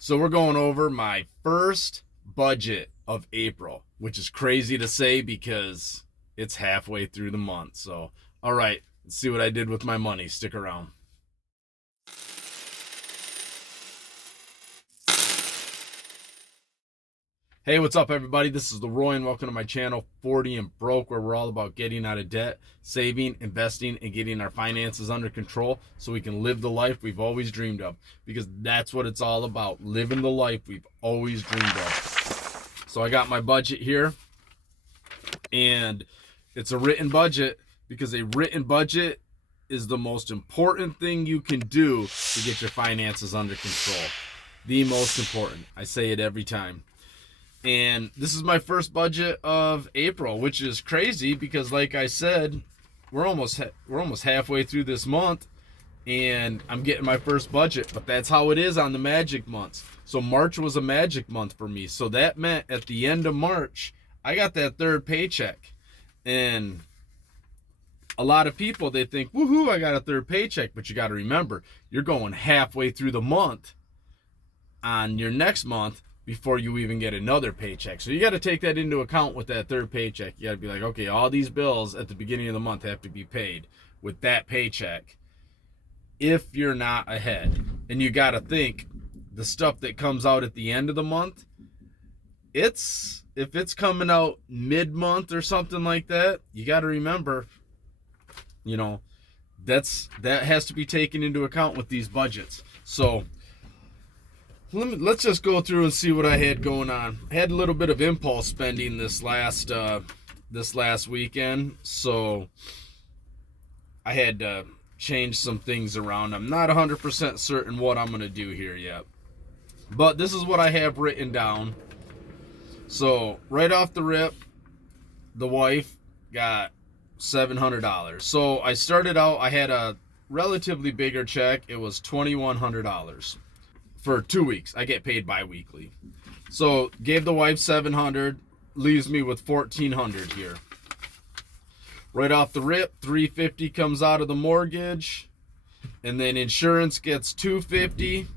So we're going over my first budget of April, which is crazy to say because it's halfway through the month. So, all right, let's see what I did with my money. Stick around. Hey, what's up, everybody? This is Leroy, and welcome to my channel, 40 and Broke, where we're all about getting out of debt, saving, investing, and getting our finances under control so we can live the life we've always dreamed of. Because that's what it's all about, living the life we've always dreamed of. So I got my budget here, and it's a written budget because a written budget is the most important thing you can do to get your finances under control. The most important. I say it every time. And this is my first budget of April, which is crazy because, like I said, we're almost halfway through this month, and I'm getting my first budget. But that's how it is on the magic months. So March was a magic month for me. So that meant at the end of March, I got that third paycheck. And a lot of people, they think, woohoo, I got a third paycheck. But you got to remember, you're going halfway through the month on your next month before you even get another paycheck. So you got to take that into account with that third paycheck. You got to be like, okay, all these bills at the beginning of the month have to be paid with that paycheck if you're not ahead. And you got to think the stuff that comes out at the end of the month, if it's coming out mid-month or something like that, you got to remember, that has to be taken into account with these budgets. So let's just go through and see what I had going on. I had a little bit of impulse spending this last weekend, so I had to change some things around. I'm not 100% certain what I'm going to do here yet, but this is what I have written down. So right off the rip, the wife got $700. So I started out, I had a relatively bigger check. It was $2,100. For 2 weeks. I get paid bi-weekly. So gave the wife $700, leaves me with $1,400 here. Right off the rip, $350 comes out of the mortgage, and then insurance gets $250,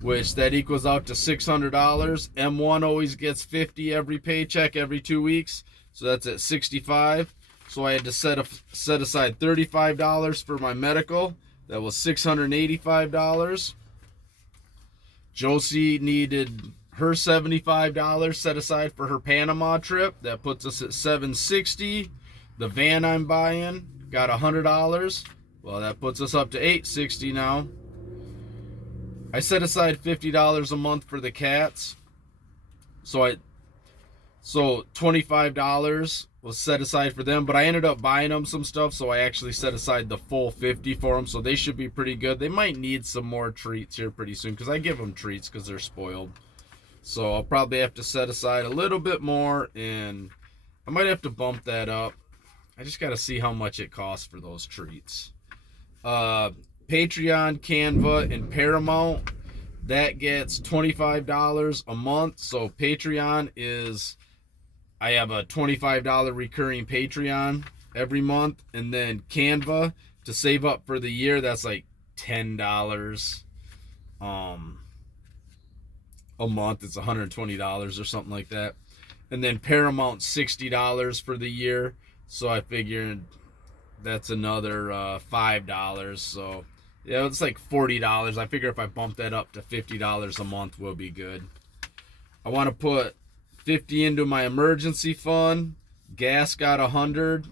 which that equals out to $600. M1 always gets $50 every paycheck every 2 weeks, so that's at $65. So I had to set aside $35 for my medical. That was $685. Josie needed her $75 set aside for her Panama trip. That puts us at $760. The van I'm buying got $100. Well, that puts us up to $860 now. I set aside $50 a month for the cats. So $25 was set aside for them, but I ended up buying them some stuff, so I actually set aside the full $50 for them, so they should be pretty good. They might need some more treats here pretty soon, because I give them treats because they're spoiled. So I'll probably have to set aside a little bit more, and I might have to bump that up. I just got to see how much it costs for those treats. Patreon, Canva, and Paramount, that gets $25 a month. So Patreon is, I have a $25 recurring Patreon every month, and then Canva to save up for the year, that's like $10 a month. It's $120 or something like that. And then Paramount, $60 for the year. So I figured that's another $5. So yeah, it's like $40. I figure if I bump that up to $50 a month, we'll be good. I want to put $50 into my emergency fund. Gas got $100.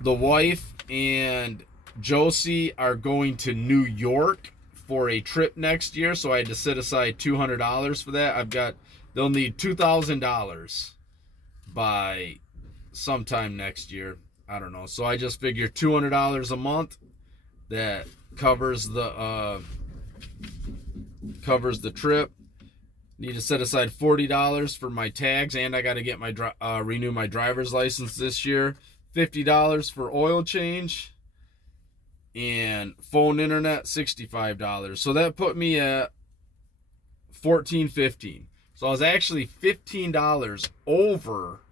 The wife and Josie are going to New York for a trip next year, so I had to set aside $200 for that. They'll need $2,000 by sometime next year. I don't know. So I just figured $200 a month. That covers the trip. Need to set aside $40 for my tags, and I got to get my renew my driver's license this year. $50 for oil change, and phone internet $65. So that put me at $1,415. So I was actually $15 over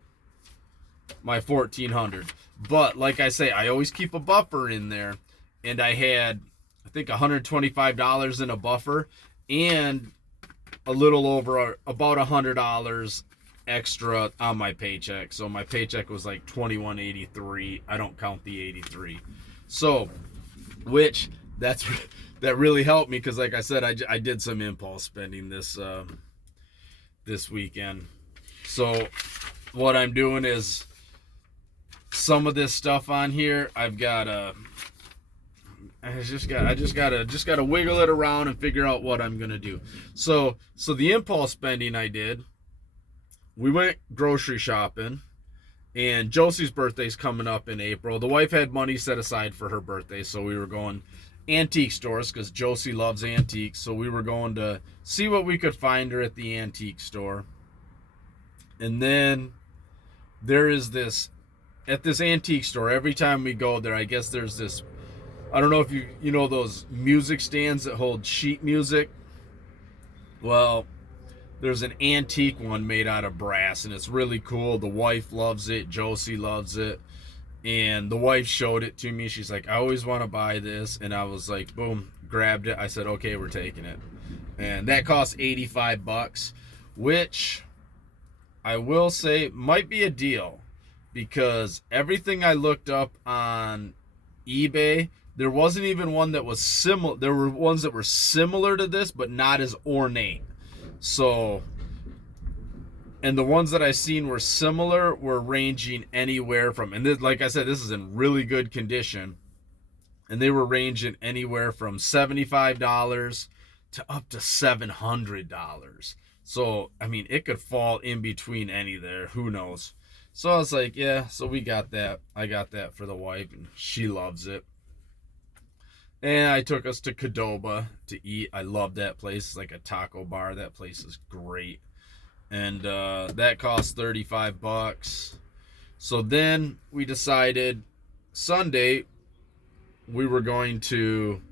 my $1,400. But like I say, I always keep a buffer in there, and I had, I think, $125 in a buffer. and a little over about $100 extra on my paycheck. So my paycheck was like $21.83. I don't count the 83. So, which that really helped me because, like I said, I did some impulse spending this weekend. So what I'm doing is some of this stuff on here I've got I just gotta wiggle it around and figure out what I'm gonna do. So the impulse spending I did, we went grocery shopping, and Josie's birthday's coming up in April. The wife had money set aside for her birthday, so we were going antique stores because Josie loves antiques. So we were going to see what we could find her at the antique store. And then there is this, at this antique store, every time we go there, I guess there's this, I don't know if you know those music stands that hold sheet music. Well, there's an antique one made out of brass, and it's really cool. The wife loves it. Josie loves it. And the wife showed it to me. She's like, I always want to buy this. And I was like, boom, grabbed it. I said, okay, we're taking it. And that cost $85, which I will say might be a deal, because everything I looked up on eBay, there wasn't even one that was similar. There were ones that were similar to this, but not as ornate. So, and the ones that I seen were similar were ranging anywhere from, and this, like I said, this is in really good condition, and they were ranging anywhere from $75 to up to $700. So, I mean, it could fall in between any there. Who knows? So I was like, yeah, so we got that. I got that for the wife, and she loves it. And I took us to Qdoba to eat. I love that place. It's like a taco bar. That place is great. And that cost $35. So then we decided Sunday we were going to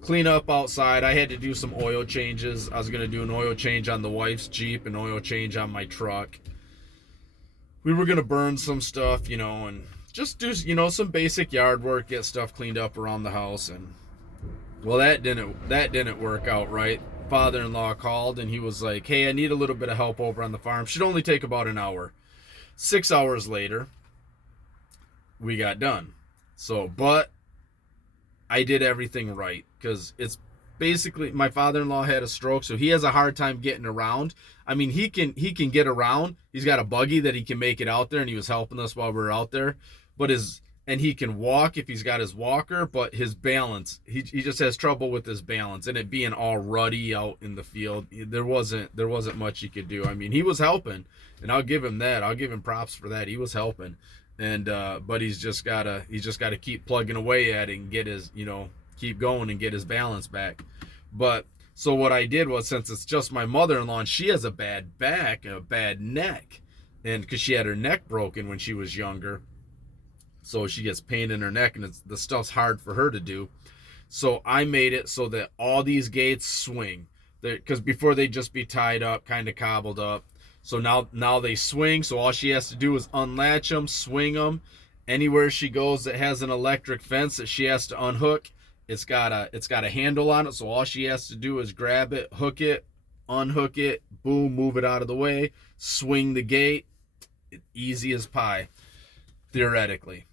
clean up outside. I had to do some oil changes. I was going to do an oil change on the wife's Jeep, an oil change on my truck. We were going to burn some stuff, and just do, some basic yard work, get stuff cleaned up around the house. And well, that didn't work out right. Father-in-law called, and he was like, hey, I need a little bit of help over on the farm. Should only take about an hour. 6 hours later, we got done. So, but I did everything right, because it's basically, my father-in-law had a stroke, so he has a hard time getting around. I mean, he can get around. He's got a buggy that he can make it out there, and he was helping us while we were out there. But and he can walk if he's got his walker, but his balance, he just has trouble with his balance, and it being all ruddy out in the field, there wasn't much he could do. I mean, he was helping, and I'll give him that. I'll give him props for that. He was helping, and but he's just gotta keep plugging away at it and get his, keep going and get his balance back. But so what I did was, since it's just my mother-in-law and she has a bad back and a bad neck, and because she had her neck broken when she was younger, so she gets pain in her neck, and the stuff's hard for her to do. So I made it so that all these gates swing, because before they'd just be tied up, kind of cobbled up. So now they swing. So all she has to do is unlatch them, swing them. Anywhere she goes that has an electric fence that she has to unhook, it's got a handle on it. So all she has to do is grab it, hook it, unhook it, boom, move it out of the way, swing the gate. Easy as pie, theoretically.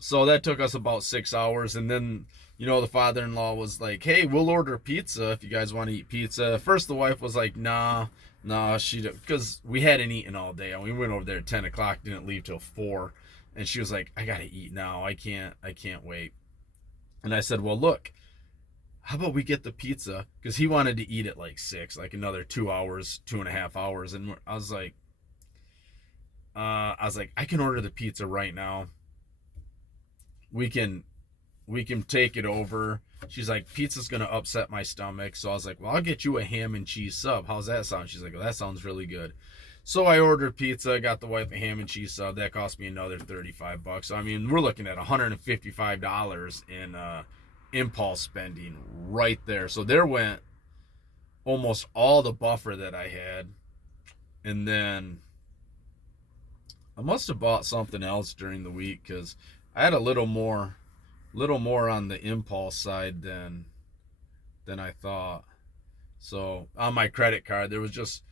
So that took us about 6 hours, and then, the father-in-law was like, hey, we'll order pizza if you guys want to eat pizza. First, the wife was like, nah, because we hadn't eaten all day, and we went over there at 10 o'clock, didn't leave till 4, and she was like, I gotta eat now, I can't wait. And I said, well, look, how about we get the pizza, because he wanted to eat at like 6, like another 2 hours, 2.5 hours, and I was like, I can order the pizza right now. We can take it over. She's like, pizza's gonna upset my stomach. So I was like, well, I'll get you a ham and cheese sub. How's that sound? She's like, well, that sounds really good. So I ordered pizza, got the wife a ham and cheese sub. That cost me another $35. So I mean, we're looking at $155 in impulse spending right there. So there went almost all the buffer that I had. And then I must have bought something else during the week, because I had a little more on the impulse side than I thought. So on my credit card, there was just,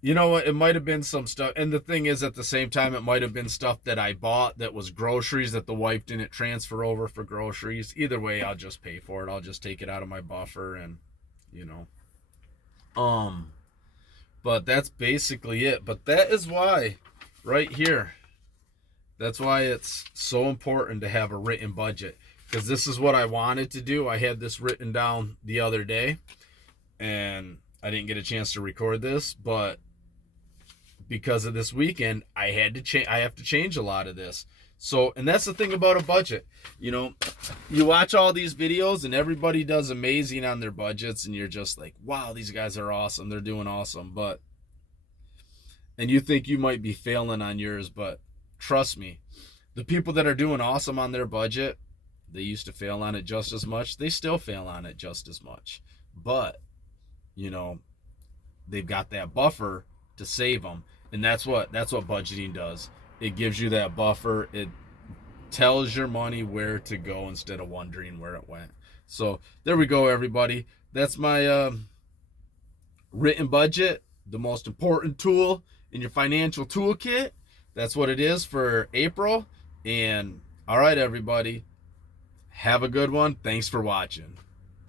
you know what, it might have been some stuff. And the thing is, at the same time, it might have been stuff that I bought that was groceries that the wife didn't transfer over for groceries. Either way, I'll just pay for it. I'll just take it out of my buffer and, you know. But that's basically it. But that is why, right here, that's why it's so important to have a written budget. Because this is what I wanted to do. I had this written down the other day, and I didn't get a chance to record this, but because of this weekend, I had to change. I have to change a lot of this. So, and that's the thing about a budget. You know, you watch all these videos and everybody does amazing on their budgets, and you're just like, wow, these guys are awesome. They're doing awesome. And you think you might be failing on yours, but trust me, the people that are doing awesome on their budget, they used to fail on it just as much. They still fail on it just as much. But, you know, they've got that buffer to save them. And that's what budgeting does. It gives you that buffer. It tells your money where to go instead of wondering where it went. So there we go, everybody. That's my written budget, the most important tool in your financial toolkit. That's what it is for April. And all right, everybody, have a good one. Thanks for watching.